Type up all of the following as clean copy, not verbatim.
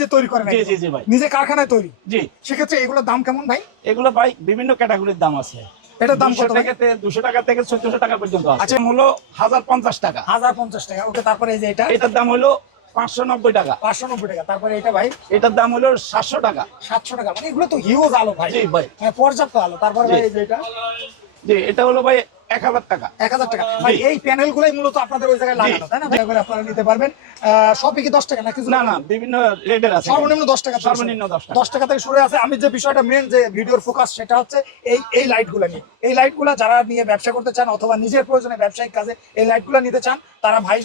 নিজে তৈরি করেন? জি জি জি ভাই, নিজে কারখানায় তৈরি? জি। সেক্ষেত্রে এগুলোর দাম কেমন ভাই? এগুলো ভাই বিভিন্ন ক্যাটাগরির দাম আছে। এটার দাম কত? 200 টাকা থেকে 1400 টাকা পর্যন্ত আছে। আচ্ছা, হলো 1050 টাকা। 1050 টাকা। ওকে, তারপরে এই যে এটা? এটার দাম হলো 590 টাকা। 590 টাকা। তারপরে এটা ভাই? এটার দাম হলো 700 টাকা। 700 টাকা। মানে এগুলো তো হিউজ আলো ভাই। জি ভাই, মানে পর্যাপ্ত আলো। তারপরে ভাই এই যে এটা? জি, এটা হলো ভাই 1000 টাকা। 1000 টাকা। ভাই এই প্যানেলগুলাই মূলত আপনাদের ওই জায়গায় লাগানো, তাই না? এগুলো আপনারা নিতে পারবেন। সবই কি 10 টাকা নাকি? না না, বিভিন্ন রেটের আছে। সর্বনিম্ন 10 টাকা। সর্বনিম্ন 10 টাকা। 10 টাকা থেকে শুরু আছে। আমি যে বিষয়টা মেন যে ভিডিওর ফোকাস সেটা হচ্ছে এই লাইটগুলো নিয়ে। এই লাইটগুলো যারা নিয়ে ব্যবসা করতে চান অথবা নিজের প্রয়োজনে ব্যবসায়িক কাজে এই লাইটগুলো নিতে চান তারা ভাই।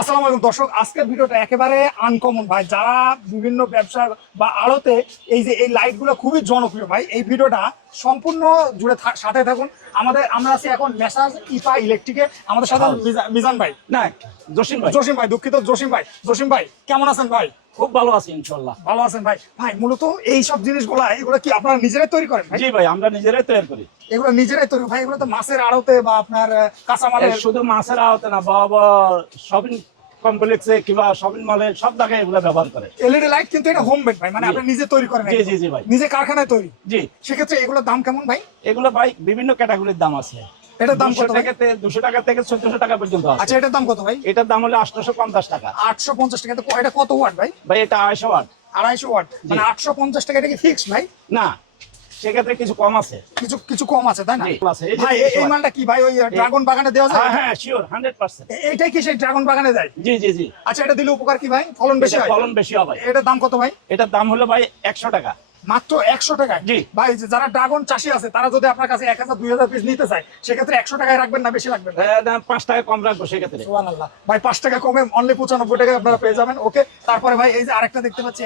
আসসালামু আলাইকুম দর্শক, আজকের ভিডিওটা একেবারে আনকমন ভাই। যারা বিভিন্ন ব্যবসা বা আড়তে এই যে এই লাইটগুলো খুবই জনপ্রিয় ভাই, এই ভিডিওটা সম্পূর্ণ জুড়ে সাথে থাকুন। আমরা আছি এখন মেসার্স ইপা ইলেকট্রিকে। আমাদের সাথে মিজান ভাই, না জসিম ভাই। জসিম ভাই, দুঃখিত জসিম ভাই। জসিম ভাই কেমন আছেন ভাই? খুব ভালো আছি ইনশাআল্লাহ। ভালো আছেন ভাই? ভাই মূলত এই সব জিনিসগুলো এগুলো কি আপনারা নিজেরাই তৈরি করেন ভাই? জি ভাই, আমরা নিজেরাই তৈরি করি। এগুলো নিজেরাই তৈরি ভাই? এগুলো তো মাছের আড়তে বা আপনার কাঁচামালের? শুধু মাছের আওতে না, বাবা শপিং কমপ্লেক্সে কিংবা শপিং মলে সব জায়গায় এগুলো ব্যবহার করে। এলইডি লাইট কিন্তু এটা হোমমেড ভাই, মানে আপনি নিজে তৈরি করেন? জি জি জি ভাই, নিজে কারখানায় তৈরি? জি। সেক্ষেত্রে এগুলোর দাম কেমন ভাই? এগুলো ভাই বিভিন্ন ক্যাটাগরির দাম আছে। এটার দাম কত? 200 টাকা থেকে 1400 টাকা পর্যন্ত আছে। আচ্ছা, এটার দাম কত ভাই? এটার দাম হলো 850 টাকা। 850 টাকা। তো এটা কত ওয়াট ভাই? ভাই এটা 250 ওয়াট। 250 ওয়াট। মানে 850 টাকা। এটা কি ফিক্সড ভাই? না, সেক্ষেত্রে কিছু কম আছে। কিছু কম আছে, তাই না? জি, আছে। ভাই এই মালটা কি ভাই ওই ড্রাগন বাগানে দেওয়া যায়? হ্যাঁ হ্যাঁ, শিওর 100%। এটাই কি সেই ড্রাগন বাগানে দেয়? জি জি জি। আচ্ছা, এটা দিলে উপকার কি ভাই? ফলন বেশি হয়? ফলন বেশি হবে। এটার দাম কত ভাই? এটার দাম হলো ভাই 100 টাকা। মাত্র 100 টাকা? জি ভাই, যারা ড্রাগন চাষী আছে তারা যদি আপনার কাছে 1000 2000 পিস নিতে চায় সেক্ষেত্রে 100 টাকায় রাখবেন না বেশি রাখবেন? 5 টাকা কম রাখবো সেক্ষেত্রে। সুবহানাল্লাহ ভাই, 5 টাকা কমে অনলি 95 টাকায় আপনারা পেয়ে যাবেন। ওকে, তারপরে ভাই এই যে আরেকটা দেখতে পাচ্ছি,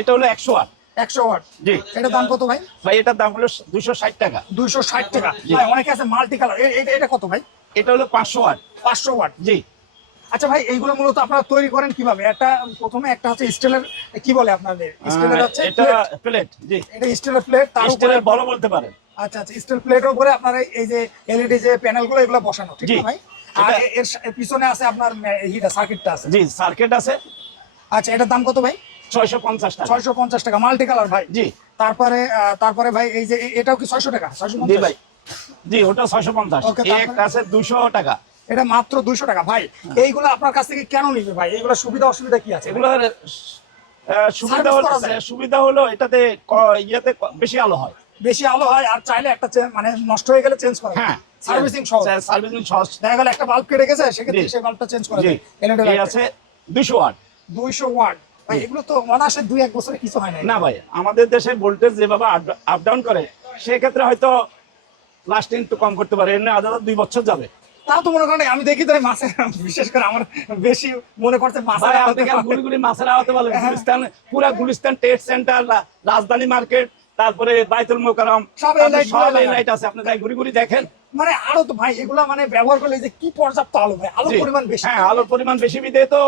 এটা হলো 100 ওয়াট। 100 ওয়াট? জি। এটার দাম কত ভাই? ভাই এটার দাম হলো 260 টাকা। 260 টাকা। ভাই অনেকে আছে মাল্টি কালার, এটা কত ভাই? এটা হলো 500 ওয়াট। 500 ওয়াট? জি। আচ্ছা ভাই, এইগুলো মূলত আপনারা তৈরি করেন কিভাবে? প্রথমে একটা হচ্ছে স্টিলের, কি বলে আপনাদের স্টিলের হচ্ছে এটা প্লেট। জি, এটা স্টিলের প্লেট, তার উপরে স্টিলের বড় বলতে পারেন। আচ্ছা আচ্ছা, স্টিল প্লেটের উপরে আপনারা এই যে এলইডি যে প্যানেলগুলো এগুলো বসানো, ঠিক জি। আছে ভাই? আর এর পিছনে আছে আপনার হিটা সার্কিটটা আছে? জি, সার্কিট আছে। আচ্ছা, এটার দাম কত ভাই? 650 টাকা। 650 টাকা। মাল্টি কালার ভাই? জি। তারপরে ভাই এই যে এটাও কি 600 টাকা? 650? জি ভাই, জি, ওটা 650। Okay, এই একটা আছে 200 টাকা। এটা মাত্র 200 টাকা। ভাই এইগুলো আপনার কাছ থেকে কেন নিবে ভাই? এইগুলো সুবিধা অসুবিধা কি আছে? এগুলোর সুবিধা হলো এটাতে ইয়েতে বেশি আলো হয়। বেশি আলো হয়, আর চাইলে একটা মানে নষ্ট হয়ে গেলে চেঞ্জ করা। হ্যাঁ, সার্ভিসিং সহজ। সার্ভিসিং সহজ। দেখা গেল একটা বাল্ব কেটে গেছে, সেক্ষেত্রে সেই বাল্বটা চেঞ্জ করা যায়। এই আছে 200 ওয়াট। 200 ওয়াট। ভাই এগুলো তো অনায়াসে 2-1 বছরে কিছু হয় না ভাই, আমাদের দেশে ভোল্টেজ যেভাবে আপ ডাউন করে সেক্ষেত্রে হয়তো লাস্টিং একটু কম করতে পারে, এমনি আদালত 2 বছর যাবে। তাও তো মনে করেন আমি দেখি তো মাছের, বিশেষ করে আমার বেশি মনে পড়ছে মাছের গুলিগুলি মাছের আওয়াতে বলে গুলিস্তান, পুরা গুলিস্তান ট্রেড সেন্টার, রাজধানী মার্কেট, তারপরে বাইতুল মোকাররম, সব এই লাইট আছে। আপনি তাই ঘুরি ঘুরি দেখেন। মানে আরো তো ভাই এগুলা মানে ব্যবহার করলে যে কি পর্যাপ্ত আলো ভাই, আলোর পরিমাণ বেশি। হ্যাঁ, আলোর পরিমাণ বেশি বিধে তো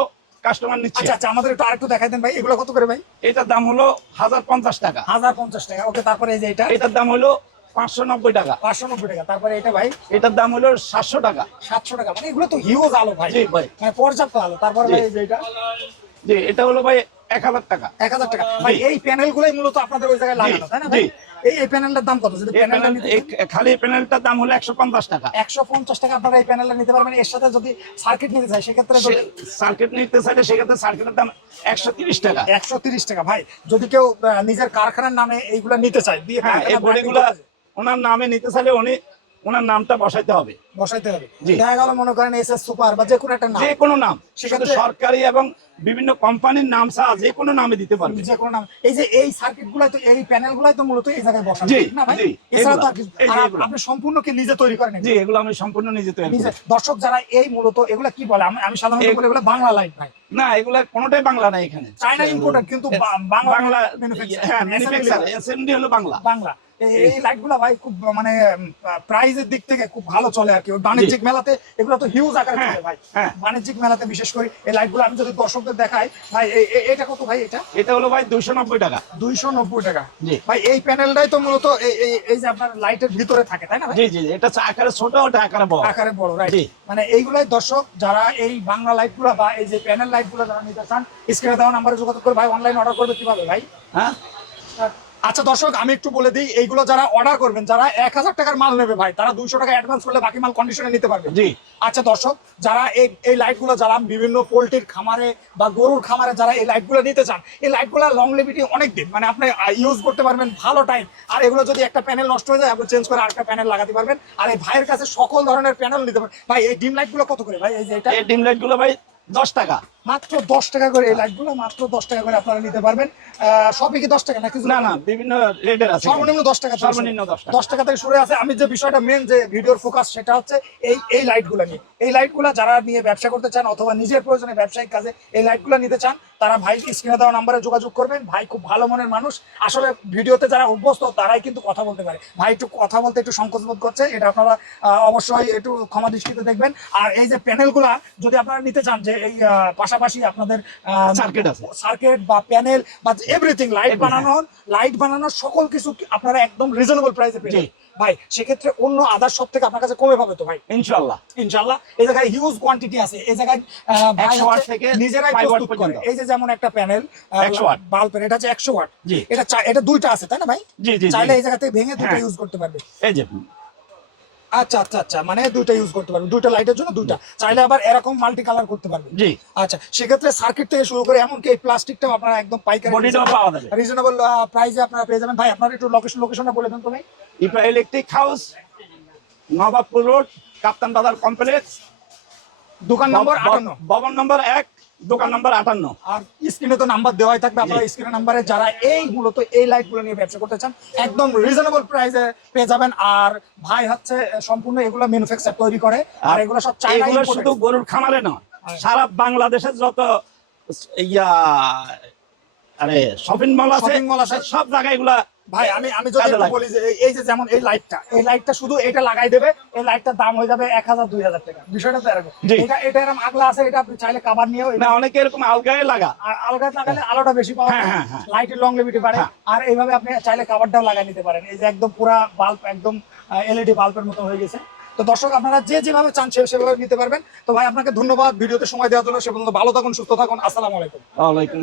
কাস্টমার নিচ্ছে। আচ্ছা আচ্ছা, আমাদের একটু আরেকটু দেখাই দেন ভাই, এগুলো কত করে ভাই? এটার দাম হলো 1050 টাকা। 1050 টাকা। ওকে, তারপরে এই যে এটার দাম হলো 590 টাকা। 590 টাকা। তারপরে এটা ভাই? এটার দাম হলো 700 টাকা। 700 টাকা। মানে এগুলো তো হিউজ আলো ভাই। জি ভাই, মানে পর্যাপ্ত আলো। তারপরে ভাই এই যে জি, এটা হলো ভাই 1000 টাকা। 1000 টাকা। ভাই এই প্যানেলগুলোই মূলত আপনাদের ওই জায়গায় লাগানো, তাই না ভাই? এই প্যানেলটার দাম কত? যদি প্যানেলটা নিতে খালি প্যানেলটার দাম হলো 150 টাকা। 150 টাকা আপনারা এই প্যানেলটা নিতে পারবেন। এর সাথে যদি সার্কিট নিতে চাই সেক্ষেত্রে সার্কিট নিতে চাইলে সেক্ষেত্রে সার্কিটের দাম 130 টাকা। 130 টাকা। ভাই যদি কেউ নিজের কারখানার নামে এইগুলা নিতে চায়, দিয়ে হ্যাঁ, এই বডিগুলো ওনার নামে নিতে চাইলে ওনার নামটা বসাইতে হবে। বসাইতে হবে। দেখা গেল মনে করেন এসএস সুপার বা যে কোনো একটা নাম, যে কোনো নাম, সেক্ষেত্রে সরকারি এবং বিভিন্ন কোম্পানির নাম ছাড়া যে কোনো নামে দিতে পারবে। যে কোনো নাম। এই যে এই সার্কিট গুলাই তো, এই প্যানেল গুলাই তো মূলত এই জায়গায় বসানো, জি না ভাই? জি, এছাড়া তো আপনি সম্পূর্ণ কি নিজে তৈরি করেন? জি, এগুলো আমি সম্পূর্ণ নিজে তৈরি করি। দর্শক যারা এই মূলত এগুলা কি বলে, আমি সাধারণত বলি এগুলা বাংলা লাইট ভাই। না, এগুলা কোনোটাই বাংলা না, এখানে চায়না ইম্পোর্টেড, কিন্তু বাংলা ম্যানুফ্যাকচার, এসএমডি হলো বাংলা। বাংলা। এই লাইট গুলা ভাই খুব মানে প্রাইজের দিক থেকে খুব ভালো চলে আর কি। ওই বাণিজ্যিক মেলাতে এগুলো তো হিউজ আকারে চলে ভাই। বাণিজ্যিক মেলাতে বিশেষ করে এই লাইট গুলো আমি যদি দর্শকদের দেখাই ভাই, এটা কত ভাই? এটা হলো ভাই 290 টাকা। 290 টাকা ভাই। এই প্যানেলটাই তো মূলত এই যে আপনার লাইটের ভিতরে থাকে, তাই না ভাই? জি জি, এটা আকারে ছোট, ওটা আকারে বড়, রাইট। মানে এইগুলাই দর্শক যারা এই বাংলা লাইট গুলা বা এই যে প্যানেল লাইট গুলা যারা নিতে চান, স্ক্রিনে দেওয়া নাম্বারে যোগাযোগ করে ভাই অনলাইন অর্ডার করবে কিভাবে ভাই? হ্যাঁ আচ্ছা দর্শক, আমি একটু বলে দিই, এইগুলো যারা অর্ডার করবেন, যারা 1000 টাকার মাল নেবে ভাই, তারা 200 টাকা অ্যাডভান্স করলে বাকি মাল কন্ডিশনে নিতে পারবে। জি। আচ্ছা দর্শক, যারা এই লাইট গুলো যারা বিভিন্ন পোল্ট্রির খামারে বা গরুর খামারে যারা এই লাইট গুলো নিতে চান, এই লাইট গুলো লং লিভিটি অনেক দিন, মানে আপনি ইউজ করতে পারবেন ভালো টাইম। আর এগুলো যদি একটা প্যানেল নষ্ট হয়ে যায়, আপনি চেঞ্জ করে আরেকটা প্যানেল লাগাতে পারবেন। আর এই ভাইয়ের কাছে সকল ধরনের প্যানেল নিতে পারবেন ভাই। এই ডিম লাইট গুলো কত করে ভাই? এই যে এটা ডিম লাইট গুলো ভাই 10 টাকা, মাত্র 10 টাকা করে। এই লাইট গুলো মাত্র 10 টাকা করে আপনারা নিতে পারবেন। সবই কি 10 টাকা নাকি? না, বিভিন্ন রেটের আছে। সর্বনিম্ন 10 টাকা, সর্বনিম্ন 10 টাকা। 10 টাকা থেকে শুরু আছে। আমি যে বিষয়টা মেন যে ভিডিওর ফোকাস, সেটা হচ্ছে এই লাইটগুলো নিয়ে। এই লাইটগুলো যারা নিয়ে ব্যবসা করতে চান অথবা নিজের প্রয়োজনে ব্যবসায়িক কাজে এই লাইটগুলো নিতে চান, তারা ভাই স্ক্রিনে দেওয়া নাম্বারে যোগাযোগ করবেন। ভাই খুব ভালো মনের মানুষ। আসলে ভিডিওতে যারা অভ্যস্ত তারাই কিন্তু কথা বলতে পারে। ভাই একটু কথা বলতে একটু সংকোচ বোধ করছে, এটা আপনারা অবশ্যই একটু ক্ষমা দৃষ্টিতে দেখবেন। আর এই যে প্যানেলগুলা যদি আপনারা নিতে চান, যে এই পাশাপাশি আপনাদের সার্কিট বা প্যানেল বা এভরিথিং লাইট বানানোর সকল কিছু আপনারা একদম রিজনেবল প্রাইসে পেয়ে যাবেন ভাই। সেক্ষেত্রে অন্য আদার শপ থেকে আপনার কাছে কমে পাবে তো ভাই? ইনশাআল্লাহ। এই জায়গায় হিউজ কোয়ান্টিটি আছে। এই জায়গায় নিজেরাই প্রস্তুত করে। এই যে যেমন একটা প্যানেল 100 ওয়াট বাল্বের, এটা হচ্ছে 100 ওয়াট। এটা দুইটা আছে, তাই না ভাই? চাইলে এই জায়গা থেকে ভেঙে দুটো ইউজ করতে পারবে। এই যে আচ্ছা আচ্ছা আচ্ছা, মানে দুইটা ইউজ করতে পারবে, দুইটা লাইটের জন্য দুইটা। চাইলে আবার এরকম মাল্টি কালার করতে পারবে। জি। আচ্ছা, সেক্ষেত্রে সার্কিট থেকে শুরু করে এমনকি এই প্লাস্টিকটাও আপনারা একদম পাইকারি রিজনেবল প্রাইসে আপনারা পেয়ে যাবেন ভাই। আপনারা একটু লোকেশনটা বলে দেন তো ভাই। ইপা ইলেকট্রিক হাউস, নবাবপুর রোড, কাপ্তান বাজার কমপ্লেক্স, দোকান নম্বর 58, ভবন নম্বর 1, দোকান নম্বর 58। আর স্ক্রিনে তো নাম্বার দেওয়াই থাকবে। আপনারা স্ক্রিনে নাম্বারে যারা মূলত এই লাইট গুলো নিয়ে ব্যবসা করতে চান, একদম রিজনেবল প্রাইসে পেয়ে যাবেন। আর ভাই হচ্ছে সম্পূর্ণ এগুলো ম্যানুফ্যাকচার তৈরি করে। আর এগুলো সব চাইনা। এগুলো শুধু গরুর খামারে নয়, সারা বাংলাদেশের যত শপিং মল আছে সব জায়গায় এগুলা ভাই। আমি যদি বলি যে এই যে যেমন এই লাইটটা শুধু এটা লাগাই দেবে, এই লাইটটার দাম হয়ে যাবে 1000-2000 টাকা। বিষয়টা তো এরকম। এটা এরকম আগলা আছে, এটা আপনি চাইলে কভার নিয়েও না, অনেকে এরকম আলগায় লাগালে আলোটা বেশি পাওয়া যায়, লাইটের লংলিভিটি বাড়ে। আর এইভাবে আপনি চাইলে কভারটাও লাগাই নিতে পারেন। এই যে একদম পুরা বাল্ব একদম এলইডি বাল্বের মতো হয়ে গেছে। তো দর্শক, আপনারা যেভাবে চান সেভাবে নিতে পারবেন। তো ভাই আপনাকে ধন্যবাদ ভিডিওতে সময় দেওয়ার জন্য। সে পর্যন্ত ভালো থাকুন, সুস্থ থাকুন। আসসালামু আলাইকুম। ওয়ালাইকুম।